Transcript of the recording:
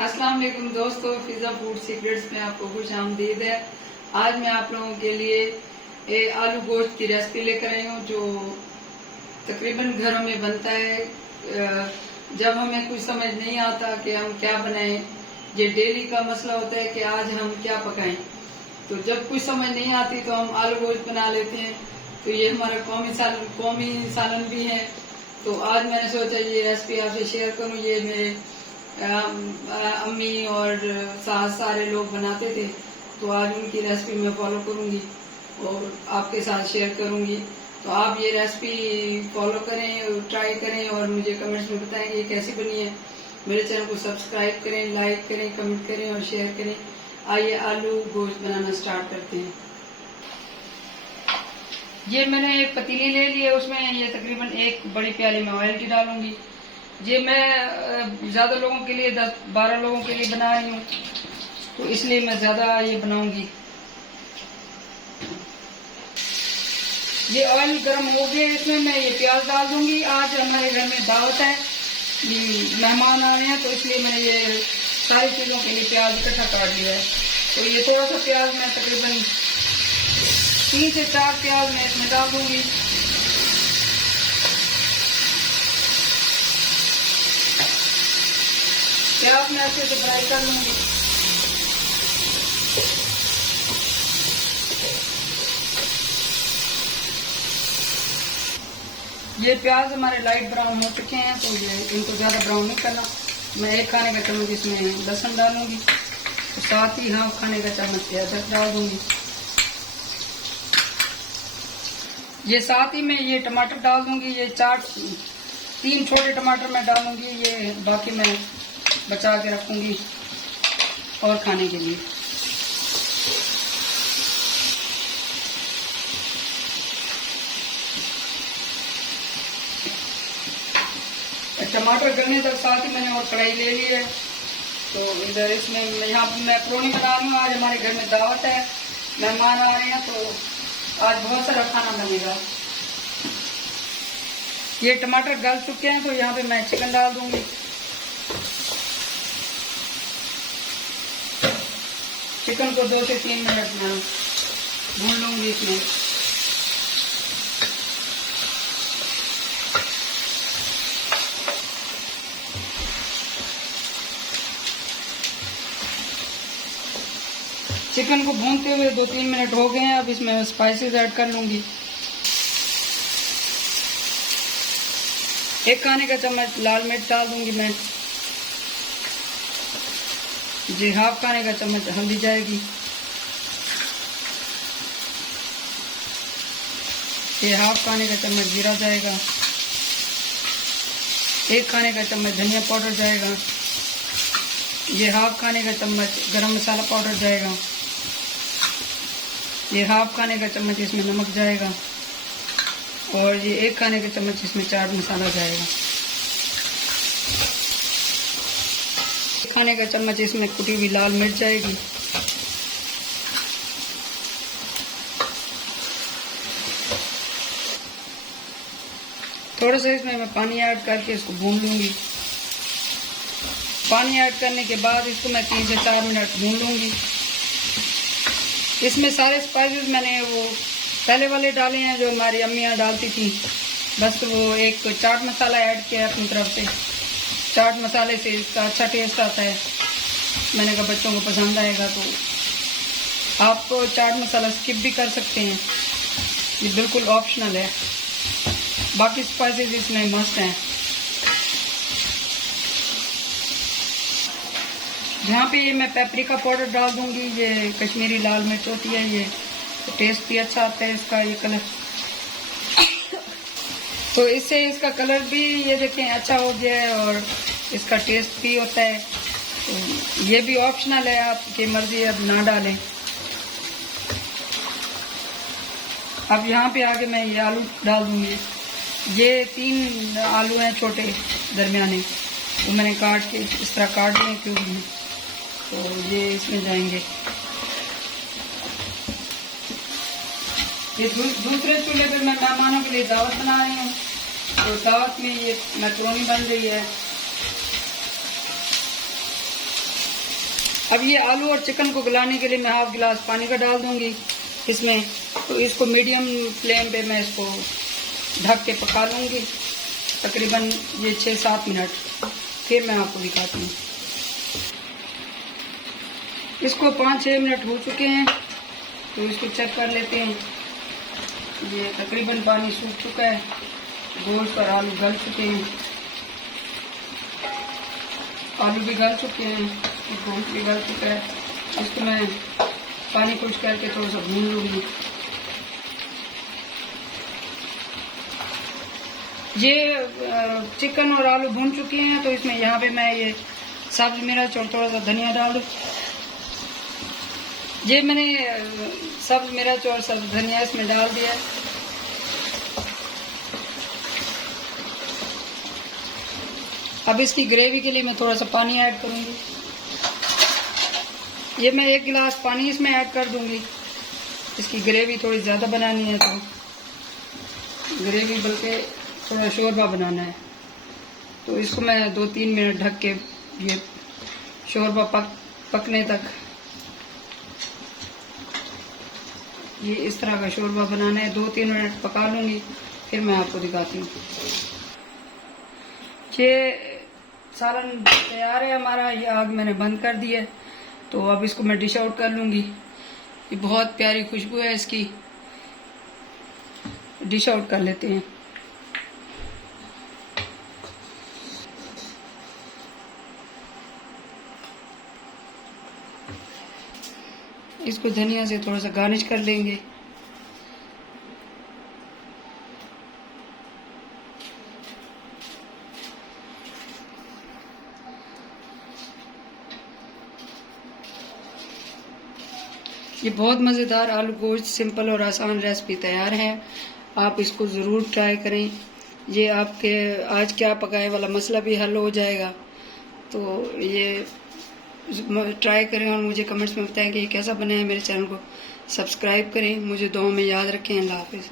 अस्सलाम वालेकुम दोस्तों, फिजा फूड सीक्रेट्स में आपको खुश आमदीद है। आज मैं आप लोगों के लिए आलू गोश्त की रेसिपी लेकर आई हूँ जो तकरीबन घरों में बनता है। जब हमें कुछ समझ नहीं आता कि हम क्या बनाएं, ये डेली का मसला होता है कि आज हम क्या पकाएं। तो जब कुछ समझ नहीं आती तो हम आलू गोश्त बना लेते हैं। तो ये हमारा कौमी सालन भी है। तो आज मैंने सोचा ये रेसिपी आपसे शेयर करूँ। ये मेरे अम्मी और सास सारे लोग बनाते थे, तो आज उनकी रेसिपी मैं फॉलो करूंगी और आपके साथ शेयर करूंगी। तो आप ये रेसिपी फॉलो करें, ट्राई करें और मुझे कमेंट्स में बताएं कि ये कैसी बनी है। मेरे चैनल को सब्सक्राइब करें, लाइक करें, कमेंट करें और शेयर करें। आइए आलू गोश्त बनाना स्टार्ट करते हैं। ये मैंने एक पतीली ले ली है, उसमें ये तकरीबन एक बड़ी प्याली में ऑयल की डालूंगी। ये मैं ज्यादा लोगों के लिए 10-12 लोगों के लिए बना रही हूँ, तो इसलिए मैं ज्यादा ये बनाऊंगी। ये ऑयल गर्म हो गया, इसमें मैं ये प्याज डाल दूंगी। आज हमारे घर में दावत है, मेहमान आ रहे हैं, तो इसलिए मैंने ये सारी चीजों के लिए प्याज इकट्ठा काट लिया है। तो ये थोड़ा सा प्याज मैं तकरीबन 3 से 4 प्याज मैं इसमें डाल दूंगी। प्याज मैं अच्छे से फ्राई कर लूंगी। ये प्याज हमारे लाइट ब्राउन हो चुके हैं, तो ये इनको ज्यादा ब्राउन नहीं करना। मैं 1 खाने का चम्मच इसमें लहसुन डालूंगी, तो साथ ही हाफ खाने का चम्मच अदरक डाल दूंगी। ये साथ ही में ये टमाटर डाल दूंगी। ये 3 छोटे टमाटर मैं डालूंगी, ये बाकी मैं बचा के रखूंगी और खाने के लिए। टमाटर गलने तक साथ ही मैंने और कढ़ाई ले ली है। तो इधर इसमें यहाँ मैं मैक्रोनी बना रही हूँ। आज हमारे घर में दावत है, मेहमान आ रहे हैं, तो आज बहुत सारा खाना बनेगा। ये टमाटर गल चुके हैं, तो यहाँ पे मैं चिकन डाल दूंगी। चिकन को 2 से 3 मिनट में भून लूंगी इसमें। चिकन को भूनते हुए 2-3 मिनट हो गए हैं। अब इसमें स्पाइसेस ऐड कर लूंगी। 1 खाने का चम्मच लाल मिर्च डाल दूंगी मैं। जी हाफ खाने का चम्मच हल्दी जाएगी। ये हाफ खाने का चम्मच जीरा जाएगा। 1 खाने का चम्मच धनिया पाउडर जाएगा। ये हाफ खाने का चम्मच गरम मसाला पाउडर जाएगा। ये हाफ खाने का चम्मच इसमें नमक जाएगा और ये 1 खाने का चम्मच इसमें चाट मसाला जाएगा। 1 खाने का चम्मच इसमें कुटी हुई लाल मिर्च जाएगी। थोड़ा सा इसमें मैं पानी ऐड करके इसको भून लूंगी। पानी ऐड करने के बाद इसको मैं 3 से 4 मिनट भून लूंगी। इसमें सारे स्पाइसेस मैंने वो पहले वाले डाले हैं जो हमारी अम्मियाँ डालती थी। बस वो एक चाट मसाला ऐड किया अपनी तरफ से। चाट मसाले से इसका अच्छा टेस्ट आता है। मैंने कहा बच्चों को पसंद आएगा, तो आप चाट मसाला स्किप भी कर सकते हैं, ये बिल्कुल ऑप्शनल है। बाकी स्पाइसेस इसमें मस्त हैं। यहाँ पे ये मैं पेपरिका पाउडर डाल दूंगी। ये कश्मीरी लाल मिर्च होती है, ये तो टेस्ट भी अच्छा आता है इसका, ये कलर। तो इससे इसका कलर भी ये देखें अच्छा हो गया है और इसका टेस्ट भी होता है। तो ये भी ऑप्शनल है, आपकी मर्जी, अब ना डालें। अब यहाँ पे आगे मैं ये आलू डाल दूंगी। ये 3 आलू हैं छोटे दरमियाने, तो मैंने काट के इस तरह काट लिए क्यूब में, तो ये इसमें जाएंगे। ये दूसरे चूल्हे पे मैं मेहमानों के लिए दावत बना रही हूँ, तो दावत में ये मैक्रोनी बन रही है। अब ये आलू और चिकन को गलाने के लिए मैं हाफ गिलास पानी का डाल दूंगी इसमें। तो इसको मीडियम फ्लेम पे मैं इसको ढक के पका लूँगी तकरीबन ये 6-7 मिनट। फिर मैं आपको दिखाती हूँ। इसको 5-6 मिनट हो चुके हैं, तो इसको चेक कर लेते हैं। ये तकरीबन पानी सूख चुका है, गोश्त और आलू गल चुके हैं, आलू भी गल चुके हैं, गोश्त भी गल चुका है। इसको मैं पानी खुश करके थोड़ा सा भून लूँगी। ये चिकन और आलू भून चुके हैं, तो इसमें यहाँ पे मैं ये सब्ज मिर्च और थोड़ा सा धनिया डाल दूँ। ये मैंने सब्ज मिर्च और सब्ज धनिया इसमें डाल दिया है। अब इसकी ग्रेवी के लिए मैं थोड़ा सा पानी ऐड करूँगी। ये मैं 1 गिलास पानी इसमें ऐड कर दूँगी। इसकी ग्रेवी थोड़ी ज़्यादा बनानी है, तो ग्रेवी बल्कि थोड़ा शोरबा बनाना है। तो इसको मैं 2-3 मिनट ढक के ये शोरबा पकने तक, ये इस तरह का शोरबा बनाना है। 2-3 मिनट पका लूँगी, फिर मैं आपको दिखाती हूँ। ये सालन तैयार है हमारा। ये आग मैंने बंद कर दी है, तो अब इसको मैं डिश आउट कर लूँगी। ये बहुत प्यारी खुशबू है इसकी। डिश आउट कर लेते हैं। इसको धनिया से थोड़ा सा गार्निश कर लेंगे। ये बहुत मज़ेदार आलू गोश्त सिंपल और आसान रेसिपी तैयार है। आप इसको ज़रूर ट्राई करें। ये आपके आज क्या पकाए वाला मसला भी हल हो जाएगा। तो ये ट्राई करें और मुझे कमेंट्स में बताएं कि ये कैसा बना है। मेरे चैनल को सब्सक्राइब करें। मुझे दुआ में याद रखें। अल्लाह हाफिज़।